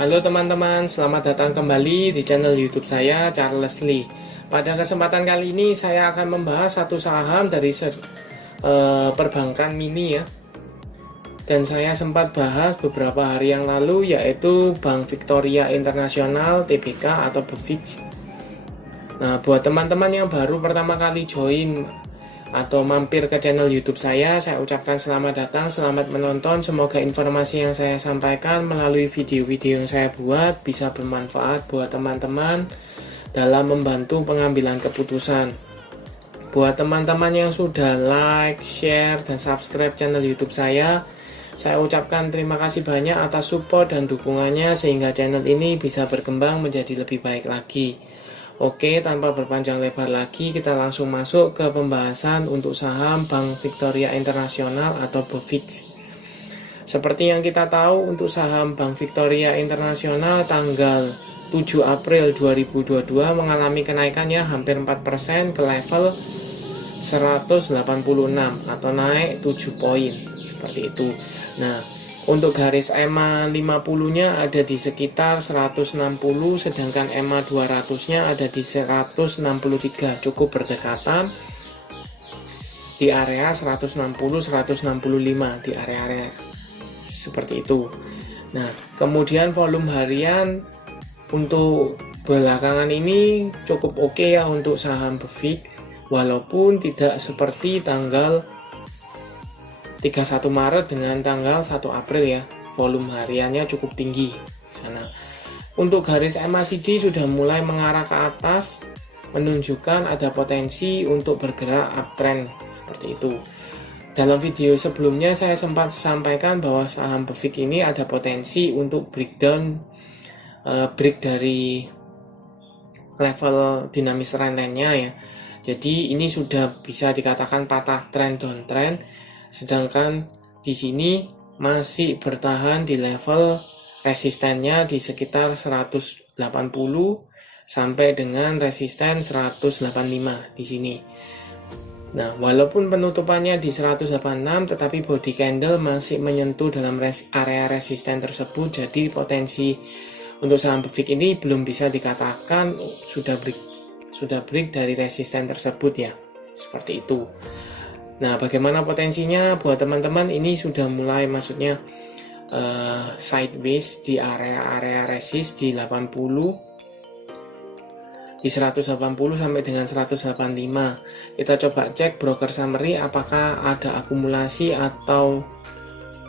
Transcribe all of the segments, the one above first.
Halo teman-teman, selamat datang kembali di channel YouTube saya, Charles Lee. Pada kesempatan kali ini saya akan membahas satu saham dari perbankan mini ya. Dan saya sempat bahas beberapa hari yang lalu, yaitu Bank Victoria International (TBK) atau BVIX. Nah, buat teman-teman yang baru pertama kali join atau mampir ke channel YouTube saya ucapkan selamat datang, selamat menonton. Semoga informasi yang saya sampaikan melalui video-video yang saya buat bisa bermanfaat buat teman-teman dalam membantu pengambilan keputusan. Buat teman-teman yang sudah like, share, dan subscribe channel YouTube saya ucapkan terima kasih banyak atas support dan dukungannya sehingga channel ini bisa berkembang menjadi lebih baik lagi. Oke, tanpa berpanjang lebar lagi, kita langsung masuk ke pembahasan untuk saham Bank Victoria International atau BVIX. Seperti yang kita tahu, untuk saham Bank Victoria International tanggal 7 April 2022 mengalami kenaikannya hampir 4% ke level 186 atau naik 7 poin, seperti itu. Nah, untuk garis EMA 50-nya ada di sekitar 160, sedangkan EMA 200-nya ada di 163, cukup berdekatan di area 160-165, di area-area seperti itu. Nah, kemudian volume harian untuk belakangan ini cukup oke ya untuk saham BVIX, walaupun tidak seperti tanggal 31 Maret dengan tanggal 1 April ya, volume hariannya cukup tinggi di sana. Untuk garis MACD sudah mulai mengarah ke atas, menunjukkan ada potensi untuk bergerak uptrend seperti itu. Dalam video sebelumnya saya sempat sampaikan bahwa saham BVIX ini ada potensi untuk break dari level dinamis trendline-nya ya. Jadi ini sudah bisa dikatakan patah trend downtrend. Sedangkan di sini masih bertahan di level resistennya di sekitar 180 sampai dengan resisten 185 di sini. Nah, walaupun penutupannya di 186 tetapi body candle masih menyentuh dalam area resisten tersebut. Jadi potensi untuk saham BVIX ini belum bisa dikatakan sudah break dari resisten tersebut ya. Seperti itu. Nah, bagaimana potensinya buat teman-teman? Ini sudah mulai maksudnya sideways di area resist di 80, di 180 sampai dengan 185. Kita coba cek broker summary apakah ada akumulasi atau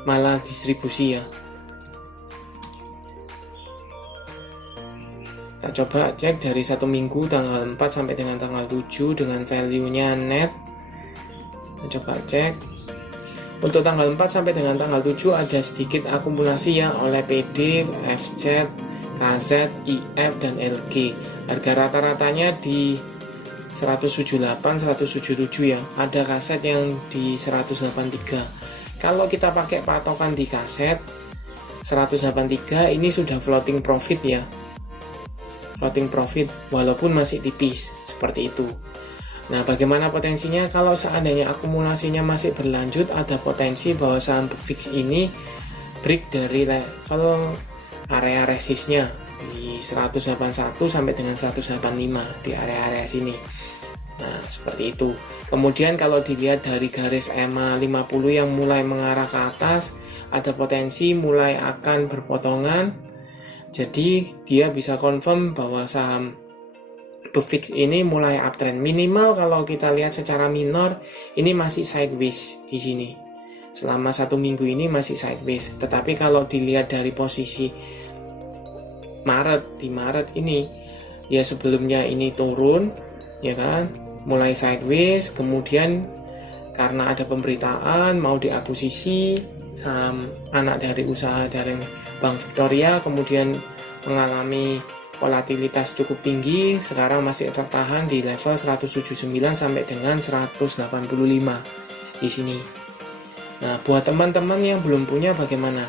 malah distribusi ya. Kita coba cek dari 1 minggu tanggal 4 sampai dengan tanggal 7 dengan value-nya net. Coba cek untuk tanggal 4 sampai dengan tanggal 7 ada sedikit akumulasi ya oleh PD, FZ, KZ, IF, dan LG. Harga rata-ratanya di 178, 177 ya. Ada kaset yang di 183. Kalau kita pakai patokan di kaset 183 ini sudah floating profit ya. Floating profit walaupun masih tipis seperti itu. Nah, bagaimana potensinya? Kalau seandainya akumulasinya masih berlanjut, ada potensi bahwa saham BVIX ini break dari level area resistnya di 181 sampai dengan 185 di area-area sini. Nah, seperti itu. Kemudian kalau dilihat dari garis EMA 50 yang mulai mengarah ke atas, ada potensi mulai akan berpotongan. Jadi, dia bisa confirm bahwa saham BVIX ini mulai uptrend. Minimal kalau kita lihat secara minor ini masih sideways di sini. Selama 1 minggu ini masih sideways. Tetapi kalau dilihat dari posisi di Maret ini ya sebelumnya ini turun ya kan, mulai sideways, kemudian karena ada pemberitaan mau diakuisisi saham anak dari usaha dari Bank Victoria, kemudian mengalami volatilitas cukup tinggi, sekarang masih tertahan di level 179 sampai dengan 185 di sini. Nah, buat teman-teman yang belum punya bagaimana?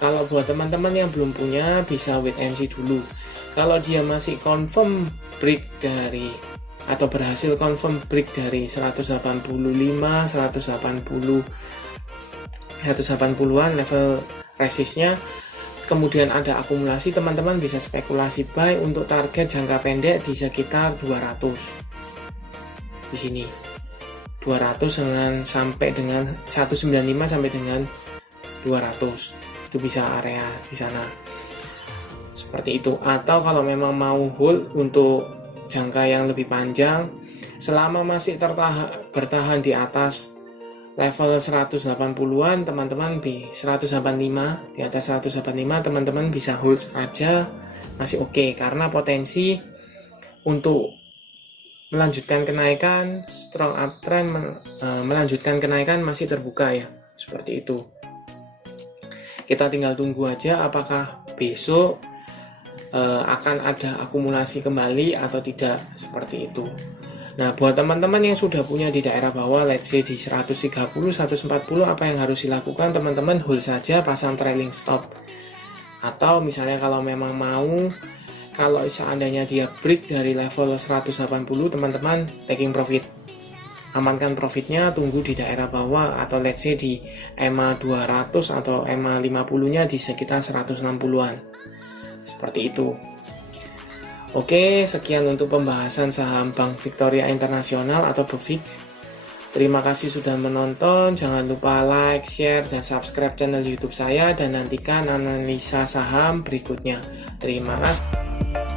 Kalau buat teman-teman yang belum punya bisa wait and see dulu. Kalau dia masih confirm break dari atau berhasil confirm break dari 185, 180, 180-an level resistnya, kemudian ada akumulasi, teman-teman bisa spekulasi buy untuk target jangka pendek di sekitar 200. Di sini 200 sampai dengan 195 sampai dengan 200. Itu bisa area di sana. Seperti itu. Atau kalau memang mau hold untuk jangka yang lebih panjang, selama masih bertahan di atas level 180-an, teman-teman di 185, di atas 185 teman-teman bisa hold aja, masih oke, karena potensi untuk melanjutkan kenaikan, strong uptrend, melanjutkan kenaikan masih terbuka ya, seperti itu. Kita tinggal tunggu aja apakah besok akan ada akumulasi kembali atau tidak, seperti itu. Nah, buat teman-teman yang sudah punya di daerah bawah, let's say di 130, 140, apa yang harus dilakukan? Teman-teman hold saja, pasang trailing stop. Atau misalnya kalau memang mau, kalau seandainya dia break dari level 180, teman-teman taking profit. Amankan profitnya, tunggu di daerah bawah, atau let's say di EMA 200 atau EMA 50-nya di sekitar 160-an. Seperti itu. Oke, sekian untuk pembahasan saham Bank Victoria Internasional atau BVIX. Terima kasih sudah menonton. Jangan lupa like, share, dan subscribe channel YouTube saya, dan nantikan analisa saham berikutnya. Terima kasih.